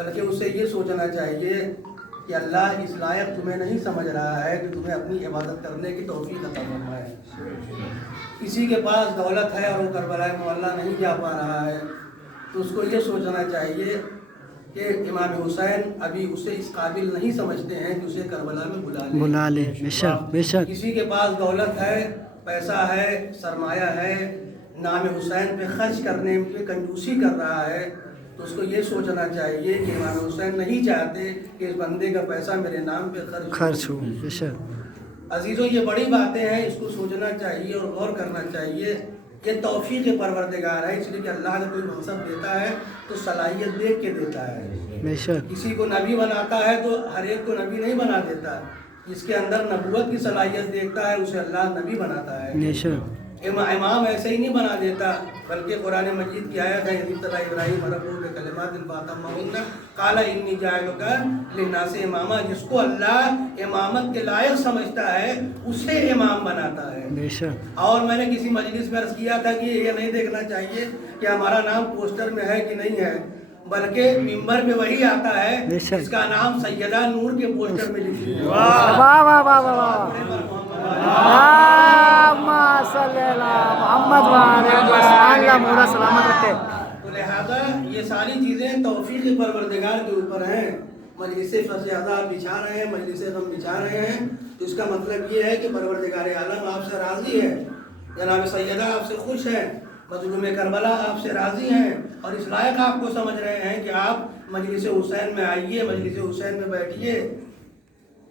بلکہ اسے یہ سوچنا چاہیے کہ اللہ اس لائق تمہیں نہیں سمجھ رہا ہے کہ تمہیں اپنی عبادت کرنے کی توفیق عطا فرمائے۔ کسی کے پاس دولت ہے اور وہ کربلا معلیٰ نہیں جا پا رہا ہے تو اس کو یہ سوچنا چاہیے کہ امام حسین ابھی اسے اس قابل نہیں سمجھتے ہیں کہ اسے کربلا میں بلا لیں۔ بے شک بے شک۔ کسی کے پاس دولت ہے، پیسہ ہے، سرمایہ ہے، نام حسین پہ خرچ کرنے پہ کنجوسی کر رہا ہے تو اس کو یہ سوچنا چاہیے کہ امام حسین نہیں چاہتے کہ اس بندے کا پیسہ میرے نام پہ خرچ ہو۔ بے شک۔ عزیزوں یہ بڑی باتیں ہیں، اس کو سوچنا چاہیے اور غور کرنا چاہیے۔ یہ توفیق پروردگار ہے، اس لیے کہ اللہ کا کوئی منصب دیتا ہے تو صلاحیت دیکھ کے دیتا ہے۔ بے شک۔ کسی کو نبی بناتا ہے تو ہر ایک کو نبی نہیں بنا دیتا، جس کے اندر نبوت کی صلاحیت دیکھتا ہے اسے اللہ نبی بناتا ہے۔ بے شک۔ امام ایسے ہی نہیں بنا دیتا، بلکہ قرآن مجید کی آیت ہے ابراہیم ربہ بکلمات فاتمہن قال انی جاعلک للناس اماما، جس کو اللہ امامت کے لائق سمجھتا ہے اسے امام بناتا ہے۔ بے شک۔ اور میں نے کسی مجلس میں عرض کیا تھا کہ یہ نہیں دیکھنا چاہیے کہ ہمارا نام پوسٹر میں ہے کہ نہیں ہے، بلکہ ممبر پہ وہی آتا ہے جس کا نام سیدہ نور کے پوسٹر میں لکھی ہے۔ واہ واہ واہ واہ۔ اللہم صلی اللہ محمد وعلی مولا سلامت رکھتے۔ تو لہذا یہ ساری چیزیں توفیق پروردگار کے اوپر ہیں۔ مجلس فضیادہ آپ بچھا رہے ہیں، مجلس غم بچھا رہے ہیں تو اس کا مطلب یہ ہے کہ پروردگار عالم آپ سے راضی ہے، جناب سیدہ آپ سے خوش ہے، مظلوم کربلا آپ سے راضی ہیں اور اس لائق آپ کو سمجھ رہے ہیں کہ آپ مجلس حسین میں آئیے، مجلس حسین میں بیٹھیے۔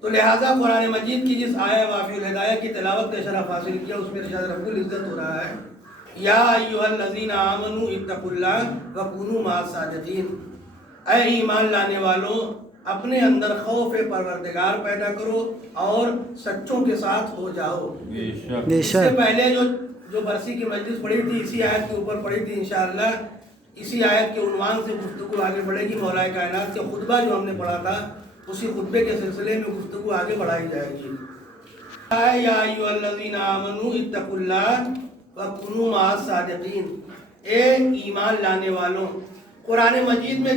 تو لہٰذا قرآن مجید کی جس آیہ وافی الہدایہ کی تلاوت کا شرف حاصل کیا اس میں ارشاد رب العزت ہو رہا ہے یا ایھا الذین آمنوا اتقوا اللہ وکونوا مع الصادقین، اے ایمان لانے والوں اپنے اندر خوف پروردگار پیدا کرو اور سچوں کے ساتھ ہو جاؤ۔ اس سے پہلے جو برسی کی مجلس پڑھی تھی اسی آیت کے اوپر پڑھی تھی، انشاءاللہ اسی آیت کے عنوان سے گفتگو آگے بڑھے گی۔ مولا کائنات کا خطبہ جو ہم نے پڑھا تھا اسی خطبے کے سلسلے میں گفتگو آگے بڑھائی جائے گی۔ یا ایھا الذین آمنوا اتقوا اللہ وکونوا مع الصادقین، اے ایمان لانے والوں۔ قرآن مجید میں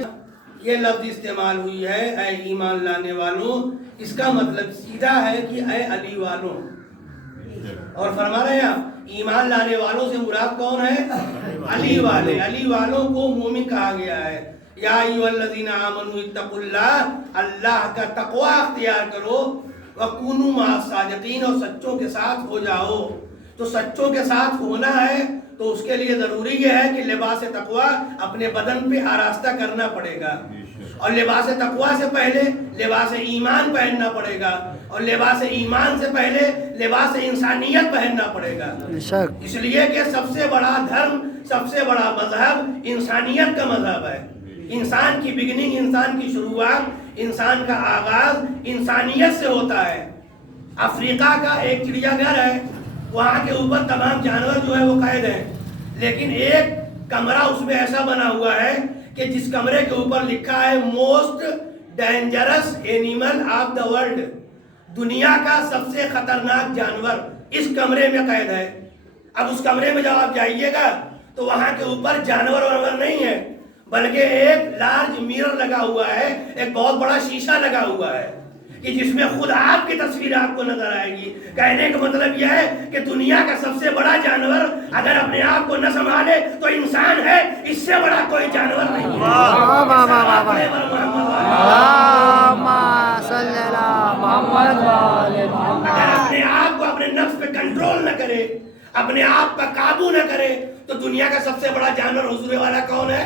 یہ لفظ استعمال ہوئی ہے اے ایمان لانے والوں، اس کا مطلب سیدھا ہے کہ اے علی والوں، اور فرما رہے ہیں ایمان لانے والوں سے مراد کون ہے؟ علی والے۔ علی والوں کو مومن کہا گیا ہے۔ یا ایھا الذین آمنوا اتقوا اللہ، اللہ کا تقوی اختیار کرو، وکونوا مع الصادقین، اور سچوں کے ساتھ ہو جاؤ۔ تو سچوں کے ساتھ ہونا ہے تو اس کے لیے ضروری یہ ہے کہ لباس تقوی اپنے بدن پہ آراستہ کرنا پڑے گا، اور لباس تقوی سے پہلے لباس ایمان پہننا پڑے گا، اور لباس ایمان سے پہلے لباس انسانیت پہننا پڑے گا۔ اس لیے کہ سب سے بڑا دھرم، سب سے بڑا مذہب انسانیت کا مذہب ہے۔ انسان کی بگننگ، انسان کی شروعات، انسان کا آغاز انسانیت سے ہوتا ہے۔ افریقہ کا ایک چڑیا گھر ہے، وہاں کے اوپر تمام جانور جو ہے وہ قید ہیں، لیکن ایک کمرہ اس میں ایسا بنا ہوا ہے کہ جس کمرے کے اوپر لکھا ہے most dangerous animal of the world, دنیا کا سب سے خطرناک جانور اس کمرے میں قید ہے۔ اب اس کمرے میں جب آپ جائیے گا تو وہاں کے اوپر جانور وانور نہیں ہے، بلکہ ایک لارج میرر لگا ہوا ہے، ایک بہت بڑا شیشہ لگا ہوا ہے کہ جس میں خود آپ کی تصویر آپ کو نظر آئے گی۔ کہنے کا مطلب یہ ہے کہ دنیا کا سب سے بڑا جانور اگر اپنے آپ کو نہ سنبھالے تو انسان ہے، اس سے بڑا کوئی جانور نہیں ہے۔ اگر اپنے آپ کو اپنے نفس پہ کنٹرول نہ کرے، اپنے آپ پر قابو نہ کرے تو دنیا کا سب سے بڑا جانور حضور والا کون ہے؟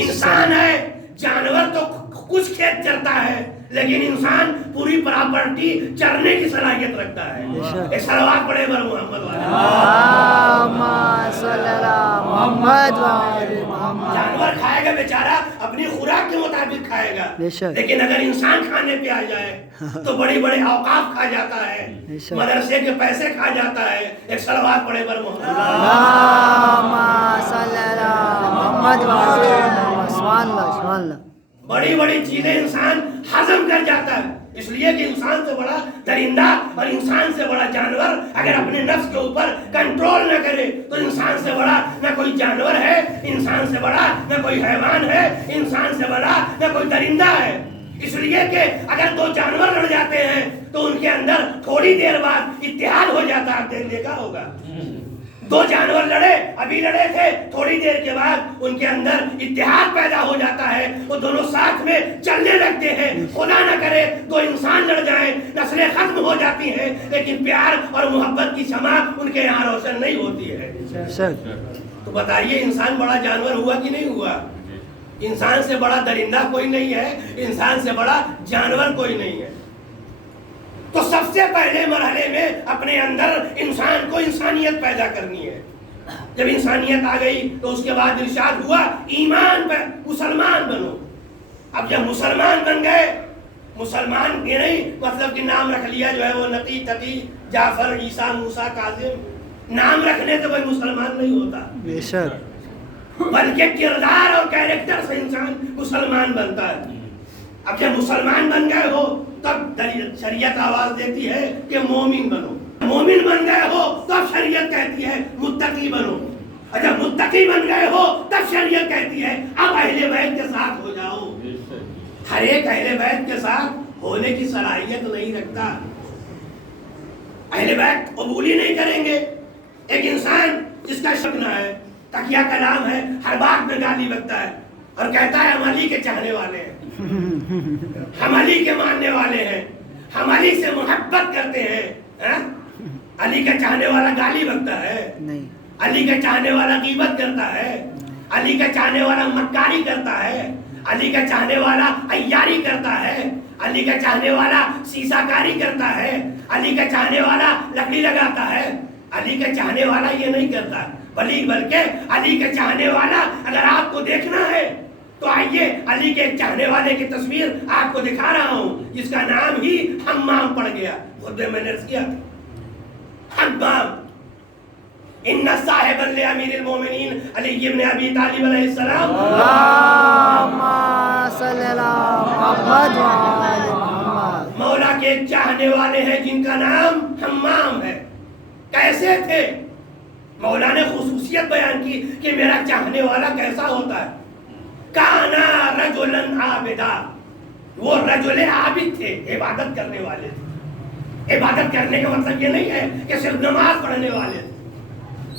انسان ہے۔ جانور تو کچھ کھیت چرتا ہے لیکن انسان پوری پراپرٹی چرنے کی صلاحیت رکھتا ہے۔ ایک صلوات پڑھے بر محمد محمد۔ جانور کھائے گا بیچارہ اپنی خوراک کے مطابق کھائے گا، لیکن اگر انسان کھانے پہ آ جائے تو بڑی بڑے اوقاف کھا جاتا ہے، مدرسے کے پیسے کھا جاتا ہے۔ ایک صلوات پڑھے بر محمد۔ بڑی بڑی چیزیں انسان ہضم کر جاتا ہے، اس لیے کہ انسان سے بڑا درندہ اور انسان سے بڑا جانور اگر اپنے نفس کے اوپر کنٹرول نہ کرے تو انسان سے بڑا نہ کوئی جانور ہے، انسان سے بڑا نہ کوئی حیوان ہے، انسان سے بڑا نہ کوئی درندہ ہے۔ اس لیے کہ اگر دو جانور لڑ جاتے ہیں تو ان کے اندر تھوڑی دیر بعد اتحاد ہو جاتا ہے، آپ نے دیکھا ہوگا۔ دو جانور لڑے، ابھی لڑے تھے، تھوڑی دیر کے بعد ان کے اندر اتحاد پیدا ہو جاتا ہے، وہ دونوں ساتھ میں چلنے لگتے ہیں۔ خدا نہ کرے دو انسان لڑ جائیں، نسلیں ختم ہو جاتی ہیں، لیکن پیار اور محبت کی شمع ان کے یہاں روشن نہیں ہوتی ہے۔ تو بتائیے انسان بڑا جانور ہوا کہ نہیں ہوا؟ انسان سے بڑا درندہ کوئی نہیں ہے، انسان سے بڑا جانور کوئی نہیں ہے۔ تو سب سے پہلے مرحلے میں اپنے اندر انسان کو انسانیت پیدا کرنی ہے۔ جب انسانیت آ گئی تو اس کے بعد ارشاد ہوا ایمان پر مسلمان بنو۔ اب جب مسلمان بن گئے، مسلمان یہ نہیں مطلب کہ نام رکھ لیا جو ہے وہ نقی تقی جعفر عیسیٰ موسیٰ کاظم، نام رکھنے سے کوئی مسلمان نہیں ہوتا، بے شک، بلکہ کردار اور کیریکٹر سے انسان مسلمان بنتا ہے۔ اب جب مسلمان بن گئے ہو تب شریعت آواز دیتی ہے کہ مومن بنو، مومن بن گئے ہو تب شریعت کہتی ہے متقی بنو، اور جب متقی بن گئے ہو تب شریعت کہتی ہے اب اہل بیت کے ساتھ ہو جاؤ۔ ہر ایک اہل بیت کے ساتھ ہونے کی صلاحیت نہیں رکھتا، اہل بیت قبول ہی نہیں کریں گے۔ ایک انسان جس کا شک نہ ہے، تقیہ کلام ہے، ہر بات میں گالی بکتا ہے اور کہتا ہے ہم علی کے چاہنے والے ہیں، ہم علی کے ماننے والے ہیں، ہم علی سے محبت کرتے ہیں۔ علی کا چاہنے والا گالی بکتا ہے، علی کا چاہنے والا غیبت کرتا ہے، علی کا چاہنے والا مکاری کرتا ہے، علی کا چاہنے والا عیاری کرتا ہے، علی کا چاہنے والا سیسا کاری کرتا ہے، علی کا چاہنے والا لکڑی لگاتا ہے۔ علی کا چاہنے والا یہ نہیں کرتا، بلکہ علی کا چاہنے والا اگر آپ کو دیکھنا ہے تو آئیے علی کے چاہنے والے کی تصویر آپ کو دکھا رہا ہوں، جس کا نام ہی حمام پڑ گیا، خطبے میں نے عرض کیا تھا، حمام۔ ان صاحب امیر المومنین علی ابن ابی طالب علیہ السلام، اللہم صلی علی محمد وعلی محمد، مولا کے چاہنے والے ہیں جن کا نام حمام ہے۔ کیسے تھے؟ مولا نے خصوصیت بیان کی کہ میرا چاہنے والا کیسا ہوتا ہے۔ کانا رجلا عابدا، وہ رجل عابد تھے، عبادت کرنے والے تھے۔ عبادت کرنے کا مطلب یہ نہیں ہے کہ صرف نماز پڑھنے والے تھے،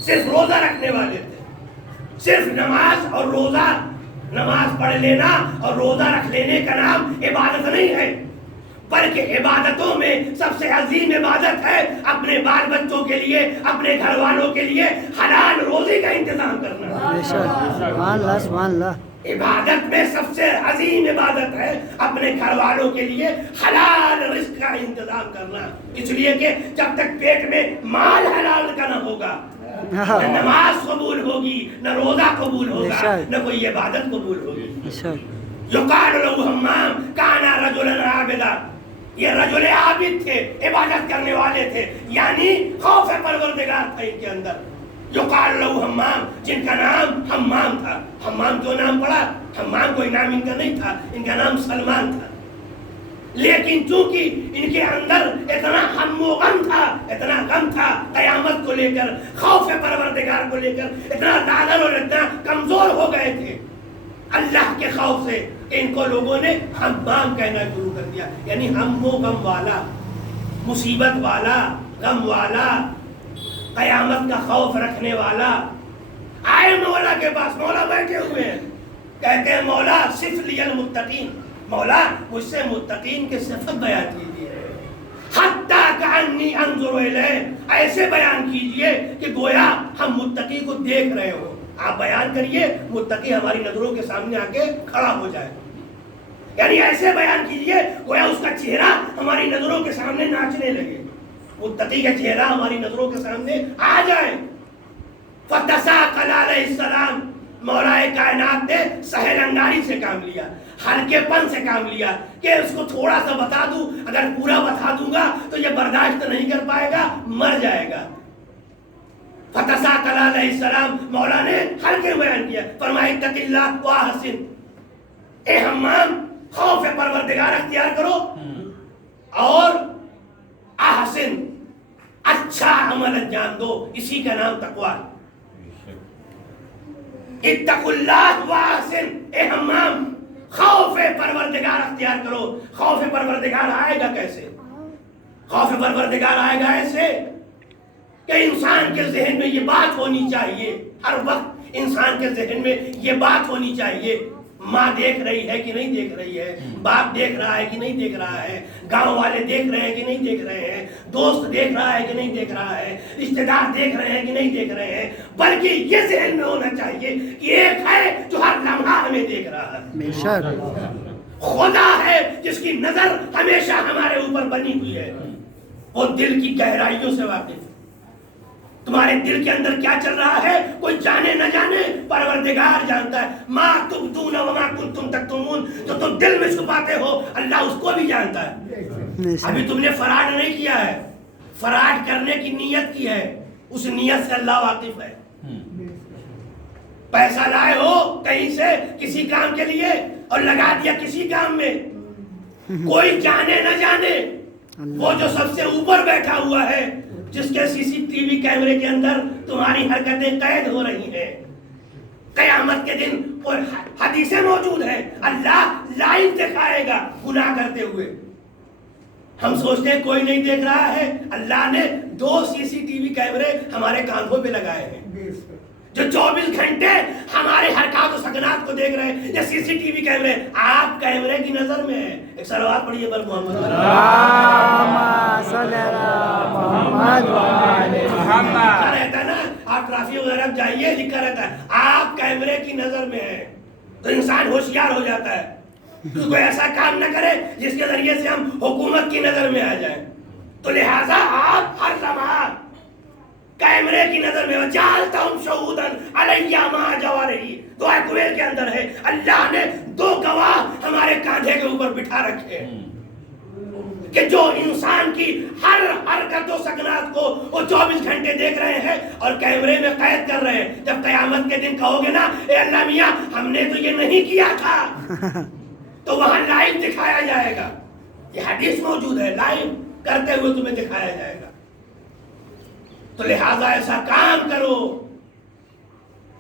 صرف روزہ رکھنے والے تھے۔ صرف نماز اور روزہ، نماز پڑھ لینا اور روزہ رکھ لینے کا نام عبادت نہیں ہے، بلکہ عبادتوں میں سب سے عظیم عبادت ہے اپنے بال بچوں کے لیے، اپنے گھر والوں کے لیے حلال روزی کا انتظام کرنا۔ بے شک، سبحان اللہ سبحان اللہ۔ عبادت میں سب سے عظیم عبادت ہے اپنے گھر والوں کے لیے حلال رزق کا انتظام کرنا، اس لیے کہ جب تک پیٹ میں مال حلال کا نہ ہوگا نہ نماز قبول ہوگی، نہ روزہ قبول ہوگا، نہ کوئی عبادت قبول ہوگی۔ یقال لہ حمام کانا رجلا عابدا، یہ رجل عابد تھے، عبادت کرنے والے تھے، یعنی خوف پروردگار تھا ان کے اندر۔ یقال لہ حمام، جن کا نام حمام تھا۔ حمام جو نام پڑا، حمام کوئی نام ان کا نہیں تھا، ان کا نام سلمان تھا، لیکن چونکہ ان کے اندر اتنا ہم و غم تھا، اتنا غم تھا قیامت کو لے کر، خوف پروردگار کو لے کر، اتنا داغر اور اتنا کمزور ہو گئے تھے اللہ کے خوف سے کہ ان کو لوگوں نے حمام کہنا شروع کر دیا، یعنی ہم و غم والا، مصیبت والا، غم والا، قیامت کا خوف رکھنے والا۔ آئے مولا کے پاس، مولا بیٹھے ہوئے ہیں، کہتے ہیں مولا صف لی المتقین، مولا مجھ سے متقین کے صفت بیان کیجیے، حتی کانی انظر الیہ، ایسے بیان کیجیے کہ گویا ہم متقی کو دیکھ رہے ہو۔ آپ بیان کریے متقی ہماری نظروں کے سامنے آ کے کھڑا ہو جائے، یعنی ایسے بیان کیجیے گویا اس کا چہرہ ہماری نظروں کے سامنے ناچنے لگے، متقی کا چہرہ ہماری نظروں کے سامنے آ جائے۔ فتساقل علیہ السلام، مولا کائنات نے سہل انگاری سے کام لیا، ہلکے پن سے کام لیا کہ اس کو تھوڑا سا بتا دوں، اگر پورا بتا دوں گا تو یہ برداشت نہیں کر پائے گا، مر جائے گا۔ فتساقل علیہ السلام، مولا نے ہلکے بیان کیا، فرمایا اتق اللہ واحسن، اے حمام پروردگار اختیار کرو اور احسن اچھا عمل انجام دو. اسی کا نام تقویٰ. اتقوا اللہ واحسن، اے حمام خوف پروردگار اختیار کرو. خوف پروردگار آئے گا کیسے؟ خوف پروردگار آئے گا ایسے کہ انسان کے ذہن میں یہ بات ہونی چاہیے، ہر وقت انسان کے ذہن میں یہ بات ہونی چاہیے، ماں دیکھ رہی ہے کہ نہیں دیکھ رہی ہے، باپ دیکھ رہا ہے کہ نہیں دیکھ رہا ہے، گاؤں والے دیکھ رہے ہیں کہ نہیں دیکھ رہے ہیں، دوست دیکھ رہا ہے کہ نہیں دیکھ رہا ہے، رشتہ دار دیکھ رہے ہیں کہ نہیں دیکھ رہے ہیں، بلکہ یہ ذہن میں ہونا چاہیے کہ ایک ہے جو ہر لمحہ ہمیں دیکھ رہا ہے. بے شک. خدا ہے جس کی نظر ہمیشہ ہمارے اوپر بنی ہوئی ہے. وہ دل کی گہرائیوں سے واقف ہے. تمہارے دل کے اندر کیا چل رہا ہے کوئی جانے نہ جانے، پروردگار جانتا ہے. ما تبدون وما کنتم تکتمون، جو تم دل میں چھپاتے ہو اللہ اس کو بھی جانتا ہے. ابھی تم نے فراڈ نہیں کیا ہے، فراڈ کرنے کی نیت کی ہے، اس نیت سے اللہ واقف ہے. پیسہ لائے ہو کہیں سے کسی کام کے لیے اور لگا دیا کسی کام میں، کوئی جانے نہ جانے وہ جو سب سے اوپر بیٹھا ہوا ہے، جس کے سی سی ٹی وی کیمرے کے اندر تمہاری حرکتیں قید ہو رہی ہیں. قیامت کے دن حدیثیں موجود ہیں، اللہ لائیو دکھائے گا گناہ کرتے ہوئے. ہم سوچتے ہیں کوئی نہیں دیکھ رہا ہے، اللہ نے 2 سی سی ٹی وی کیمرے ہمارے کاندھوں پہ لگائے ہیں جو 24 گھنٹے ہمارے حرکات و سکنات کو دیکھ رہے ہیں. یہ سی سی ٹی وی کیمرے آپ کیمرے کی نظر میں ہیں. ایک صلوات پڑھیے بر محمد لکھا رہتا ہے نا، آپ ٹرافی وغیرہ جائیے لکھا رہتا ہے آپ کیمرے کی نظر میں ہیں. تو انسان ہوشیار ہو جاتا ہے، کوئی ایسا کام نہ کرے جس کے ذریعے سے ہم حکومت کی نظر میں آ جائیں. تو لہٰذا آپ ہر لمحہ کیمرے کی نظر میں وجعلتہم شہودا علی ما جوارحی. دعا کویل کے اندر ہے اللہ نے 2 گواہ ہمارے کاندھے کے اوپر بٹھا رکھے کہ جو انسان کی ہر حرکت و سکنات کو وہ 24 گھنٹے دیکھ رہے ہیں اور کیمرے میں قید کر رہے ہیں. جب قیامت کے دن کہو گے نا اے اللہ میاں ہم نے تو یہ نہیں کیا تھا، تو وہاں لائیو دکھایا جائے گا. یہ حدیث موجود ہے، لائیو کرتے ہوئے تمہیں دکھایا جائے گا. تو لہذا ایسا کام کرو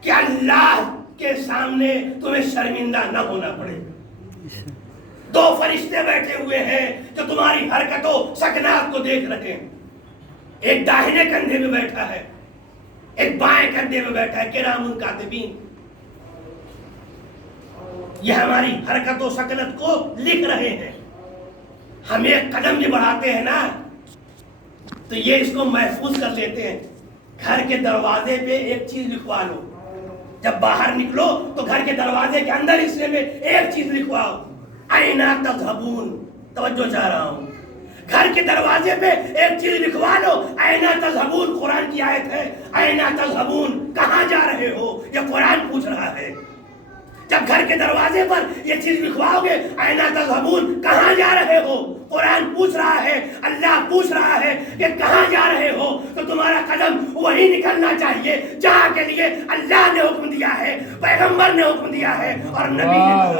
کہ اللہ کے سامنے تمہیں شرمندہ نہ ہونا پڑے. 2 فرشتے بیٹھے ہوئے ہیں جو تمہاری حرکتوں سکنات کو دیکھ رہے ہیں. ایک داہنے کندھے میں بیٹھا ہے، ایک بائیں کندھے میں بیٹھا ہے. کرام کاتبین، یہ ہماری حرکت و سکنت کو لکھ رہے ہیں. ہم ایک قدم بھی بڑھاتے ہیں نا تو یہ اس کو محفوظ کر لیتے ہیں. گھر کے دروازے پہ ایک چیز لکھوا لو، جب باہر نکلو تو گھر کے دروازے کے اندر حصے میں ایک چیز لکھواؤ، اینا تذہبون. توجہ چاہ رہا ہوں، گھر کے دروازے پہ ایک چیز لکھوا لو، اینا تذہبون. قرآن کی آیت ہے، اینا تذہبون، کہاں جا رہے ہو، یہ قرآن پوچھ رہا ہے. جب گھر کے دروازے پر یہ چیز لکھواؤ گے اینا تذہبون، کہاں جا رہے ہو، قرآن پوچھ رہا ہے، اللہ پوچھ رہا ہے کہ کہاں جا رہے ہو، تو تمہارا قدم وہی نکلنا چاہیے جہاں کے لیے اللہ نے حکم دیا ہے، پیغمبر نے حکم دیا ہے اور نبی نے کہا ہے.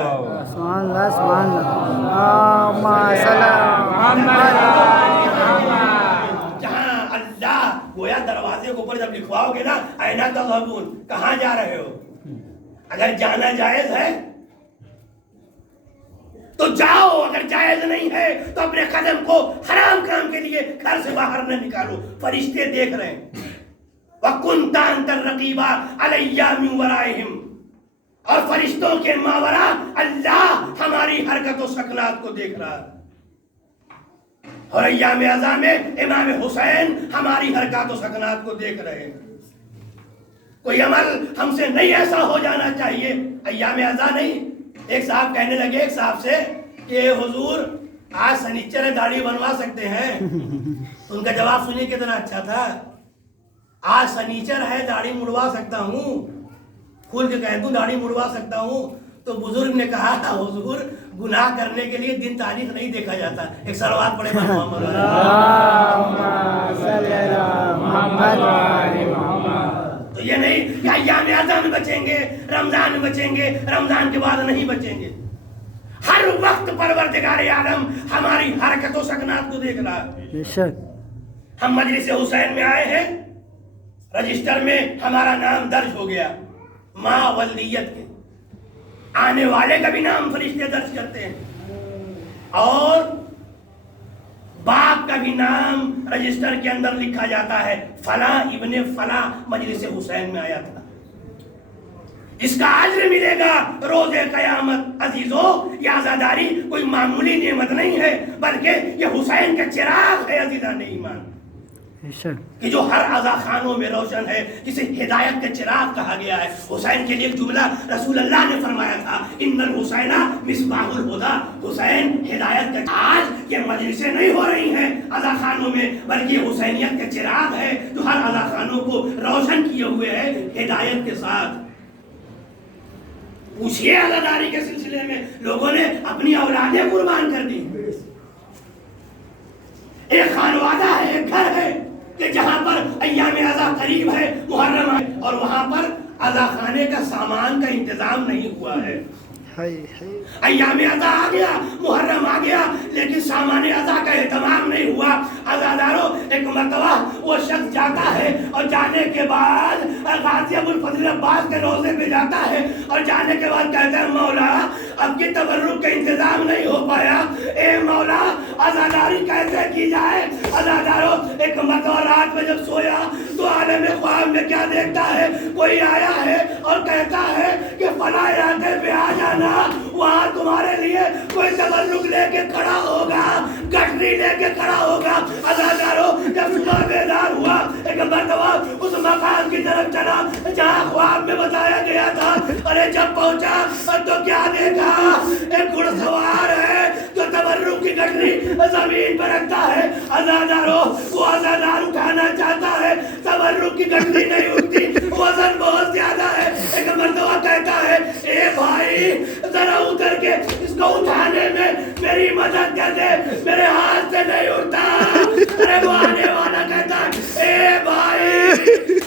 سبحان اللہ سبحان اللہ. جہاں اللہ گویا دروازے کے اوپر جب لکھواؤ گے نا اینا تذہبون، کہاں جا رہے ہو، اگر جانا جائز ہے تو جاؤ، اگر جائز نہیں ہے تو اپنے قدم کو حرام کام کے لیے گھر سے باہر نہ نکالو. فرشتے دیکھ رہے ہیں. وَكُنْتَ أَنْتَ الرَّقِيبَ عَلَيَّ مِنْ وَرَائِهِمْ، اور فرشتوں کے ماورا اللہ ہماری حرکت و سکنات کو دیکھ رہا ہے. اور ایام اعزاء میں امام حسین ہماری حرکات و سکنات کو دیکھ رہے ہیں. کوئی عمل ہم سے نہیں ایسا ہو جانا چاہیے. ایام اعزاء نہیں، ایک صاحب کہنے لگے ایک صاحب سے کہ حضور آج سنیچر ہے، داڑھی بنوا سکتے ہیں؟ ان کا جواب سنیے کتنا اچھا تھا. آج سنیچر ہے، داڑھی مڑوا سکتا ہوں، کھول کے کہہ دوں داڑھی مڑوا سکتا ہوں. تو بزرگ نے کہا حضور گناہ کرنے کے لیے دن تاریخ نہیں دیکھا جاتا. ایک صلوات پڑھے تو یہ نہیں کہ ایام اعزاء میں بچیں گے، رمضان میں بچیں گے، رمضان کے بعد نہیں بچیں گے. ہر وقت پروردگار عالم ہماری حرکت و سکنات کو دیکھ رہا ہے. بے شک. ہم مجلس حسین میں آئے ہیں, رجسٹر میں ہمارا نام درج ہو گیا, ماں ولدیت کے, آنے والے کا بھی نام فرشتے درج کرتے ہیں, اور باپ کا بھی نام رجسٹر کے اندر لکھا جاتا ہے, فلاں ابن فلاں مجلس حسین میں آیا تھا. اس کا اجر ملے گا روز قیامت. عزیزو, یہ عزاداری کوئی معمولی نعمت نہیں ہے, بلکہ یہ حسین کا چراغ ہے عزیزان ایمان, کہ جو ہر عزا خانوں میں روشن ہے, جسے ہدایت کا چراغ کہا گیا ہے. حسین کے لیے ایک جملہ رسول اللہ نے فرمایا تھا, ان الحسین مصباح الہدی, حسین ہدایت کا. آج یہ مجلسیں نہیں ہو رہی ہیں عزا خانوں میں, بلکہ یہ حسینیت کا چراغ ہے جو ہر عزا خانوں کو روشن کیے ہوئے ہے ہدایت کے ساتھ. پوچھئے عزاداری کے سلسلے میں لوگوں نے اپنی اولادیں قربان کر دی. ایک خانوادہ ہے, ایک گھر ہے کہ جہاں پر ایام عزا قریب ہے, محرم ہے, اور وہاں پر عزا خانے کا سامان کا انتظام نہیں ہوا ہے. ایام عزا آ گیا, محرم آ گیا, لیکن سامان عزا کا اہتمام نہیں ہوا. عزاداروں, ایک مرتبہ وہ شخص جاتا ہے اور جانے کے بعد غازی ابوالفضل عباس کے روضے پہ جاتا ہے, اور جانے کے بعد کہتا ہے مولا اب کی تبرک کا انتظام نہیں ہو پایا, اے مولا عزاداری کیسے کی جائے. عزاداروں, ایک مرتبہ رات میں جب سویا تو عالم خواب میں کیا دیکھتا ہے, کوئی آیا ہے اور کہتا ہے کہ فلاں علاقے پہ آ جانا, وہاں تمہارے لیے کوئی تبرک لے کے کھڑا ہوگا, گٹری لے کے کھڑا ہوگا. عزاداروں, جب صبح بیدار ہوا, ایک مرتبہ اس مقام کی طرف چلا جہاں خواب میں بتایا گیا تھا. ارے جب پہنچا تو کیا دیکھا, ایک گھڑ سوار ہے جو تبرک کی گٹری زمین پر رکھتا ہے. عزاداروں, وہ عزادار اٹھانا چاہتا ہے, تبرک کی گٹری نہیں اٹھتی, وزن بہت زیادہ ہے. ایک مرتبہ کہتا ہے اے بھائی ذرا اتر کے اس کو اٹھانے میں میری مدد کر دے, میرے ہاتھ سے نہیں اٹھتا. ارے وہ آنے والا کہتا ہے اے بھائی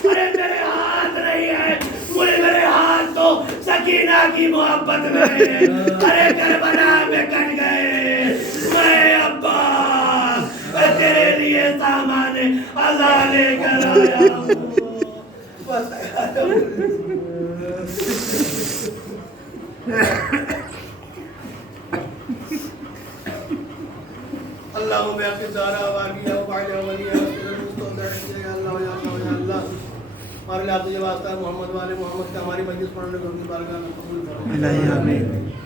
ارے میرے ہاتھ نہیں ہے, میرے ہاتھ تو سکینہ کی محبت میں, ارے کربلا میں کٹ گئے. میں عباس تیرے لیے سامان عزا لے کر آیا ہوں. اللهم بحق زارا وابيا وبعلى وليا المستودع يا الله يا الله يا الله. ہمارے آپ تجھے واسطہ محمد والے محمد کا ہماری مجلس پڑھنے کو اپنی بارگاہ میں قبول فرما. الہی آمین.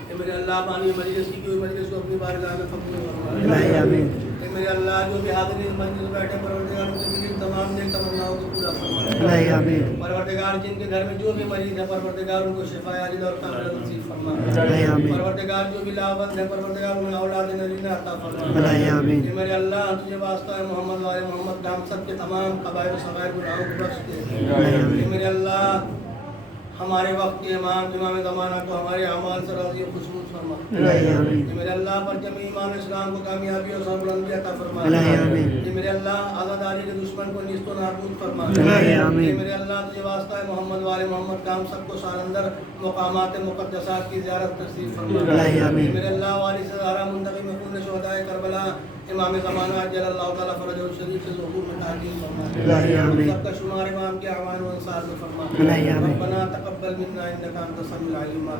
اے میرے اللہ, پانی مجلس کی کوئی مجلس کو اپنی بارگاہ میں قبول فرما. الہی آمین. اے میرے اللہ, جو بھی حاضرین مجلس میں بیٹھے پروردگار ان کی تمام نیک تمناؤں کو پورا فرما. الہی آمین. پروردگار, جن کے گھر میں جو بھی مریض ہے پروردگار ان کو شفا عاجل اور کاملہ نصیب فرما. الہی آمین. پروردگار, جو بھی لاوند ہے پروردگار انہیں اولاد نرینہ عطا فرما. الہی آمین. اے میرے اللہ, تجھے واسطہ ہے محمد والے محمد کا ہم سب کے تمام قبائل و صغائر گناہوں کو بخش دے. اے میرے اللہ, ہمارے وقت کے امام زمانہ کو ہمارے اعمال سے راضی و خوشنود فرما. الہی آمین. اے میرے اللہ, پر جمعی ایمان اسلام کو کامیابی اور سربلندی عطا فرما. الہی آمین. اے میرے اللہ, عزاداری کے دشمن کو نیست و نابود فرما. الہی آمین. اے میرے اللہ, تجھے واسطہ ہے محمد والے محمد کا ہم سب کو سالندر مقامات مقدسات کی زیارت نصیب فرما. الہی آمین. اے میرے اللہ, والی سے زہرا منتقم خون شہدائے کربلا امام زمانہ جل اللہ تعالیٰ فرجہ الشریف سے ظہور میں تعلیم فرما. الہی آمین. سب کا شمار امام کے اعوان و انصار میں فرما. الہی آمین. ربنا تقبل منا انک انت السمیع العلیم.